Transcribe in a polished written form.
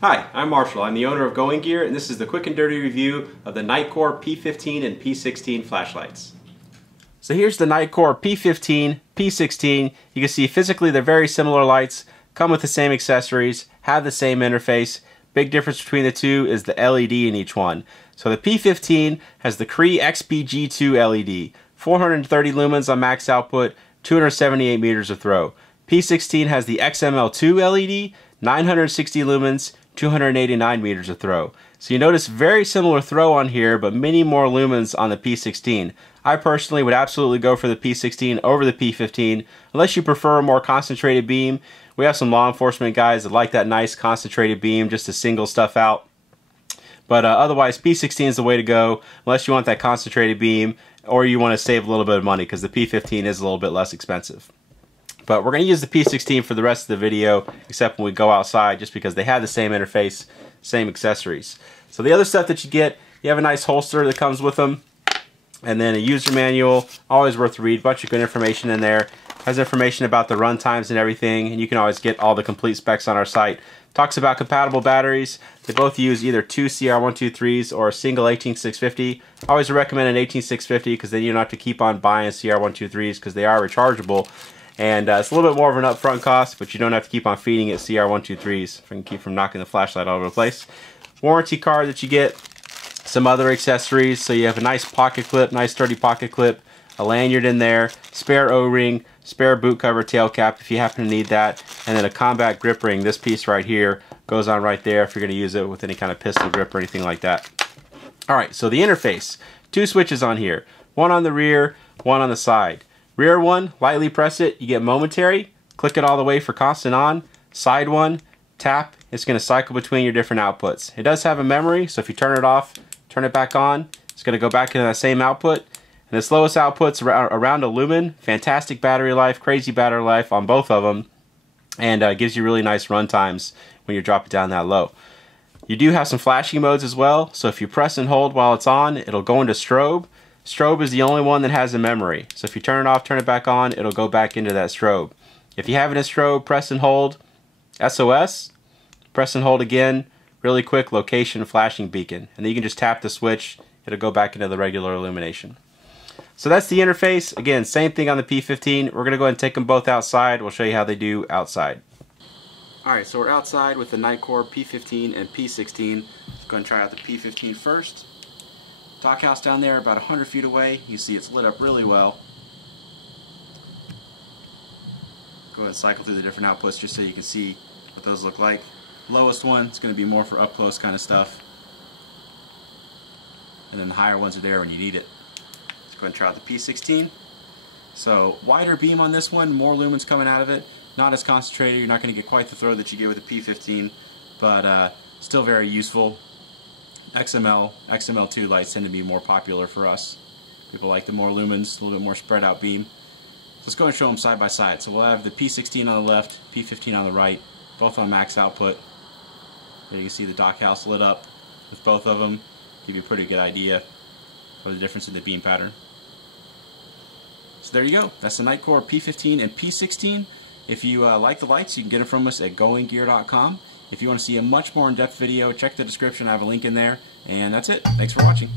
Hi, I'm Marshall. I'm the owner of Going Gear, and this is the quick and dirty review of the Nitecore P15 and P16 flashlights. So here's the Nitecore P15 P16. You can see physically they're very similar lights, come with the same accessories, have the same interface. Big difference between the two is the LED in each one. So the P15 has the Cree XPG2 LED, 430 lumens on max output, 278 meters of throw. P16 has the XML2 LED, 960 lumens, 289 meters of throw. So you notice very similar throw on here, but many more lumens on the P16. I personally would absolutely go for the P16 over the P15, unless you prefer a more concentrated beam. We have some law enforcement guys that like that nice concentrated beam just to single stuff out. But otherwise, P16 is the way to go, unless you want that concentrated beam, or you want to save a little bit of money, because the P15 is a little bit less expensive. But we're going to use the P16 for the rest of the video, except when we go outside, just because they have the same interface, same accessories. So the other stuff that you get, you have a nice holster that comes with them, and then a user manual, always worth the read, bunch of good information in there. Has information about the run times and everything, and you can always get all the complete specs on our site. Talks about compatible batteries. They both use either two CR123s or a single 18650. I always recommend an 18650 because then you don't have to keep on buying CR123s because they are rechargeable. And it's a little bit more of an upfront cost, but you don't have to keep on feeding it CR123s. If I can keep from knocking the flashlight all over the place. Warranty card that you get, some other accessories. So you have a nice pocket clip, nice sturdy pocket clip, a lanyard in there, spare O-ring, spare boot cover tail cap if you happen to need that, and then a combat grip ring. This piece right here goes on right there if you're going to use it with any kind of pistol grip or anything like that. Alright, so the interface. Two switches on here. One on the rear, one on the side. Rear one, lightly press it, you get momentary. Click it all the way for constant on. Side one, tap. It's going to cycle between your different outputs. It does have a memory, so if you turn it off, turn it back on, it's going to go back into that same output. And the slowest output's around a lumen. Fantastic battery life, crazy battery life on both of them, and gives you really nice run times when you drop it down that low. You do have some flashing modes as well, so if you press and hold while it's on, it'll go into strobe. Strobe is the only one that has a memory. So if you turn it off, turn it back on, it'll go back into that strobe. If you have it in strobe, press and hold SOS, press and hold again, really quick location flashing beacon. And then you can just tap the switch, it'll go back into the regular illumination. So that's the interface. Again, same thing on the P15. We're going to go ahead and take them both outside. We'll show you how they do outside. Alright, so we're outside with the Nitecore P15 and P16. Let's go ahead and try out the P15 first. Dock house down there about 100 feet away. You see it's lit up really well. Go ahead and cycle through the different outputs just so you can see what those look like. Lowest one is going to be more for up close kind of stuff. And then the higher ones are there when you need it. Let's go ahead and try out the P16. So wider beam on this one, more lumens coming out of it. Not as concentrated, you're not going to get quite the throw that you get with the P15, but still very useful. XML2 lights tend to be more popular for us. People like the more lumens, a little bit more spread out beam. Let's go and show them side by side. So we'll have the P16 on the left, P15 on the right, both on max output. There you can see the dock house lit up with both of them. Give you a pretty good idea of the difference in the beam pattern. So there you go. That's the Nitecore P15 and P16. If you like the lights, you can get them from us at goinggear.com. If you want to see a much more in-depth video, check the description. I have a link in there. And that's it. Thanks for watching.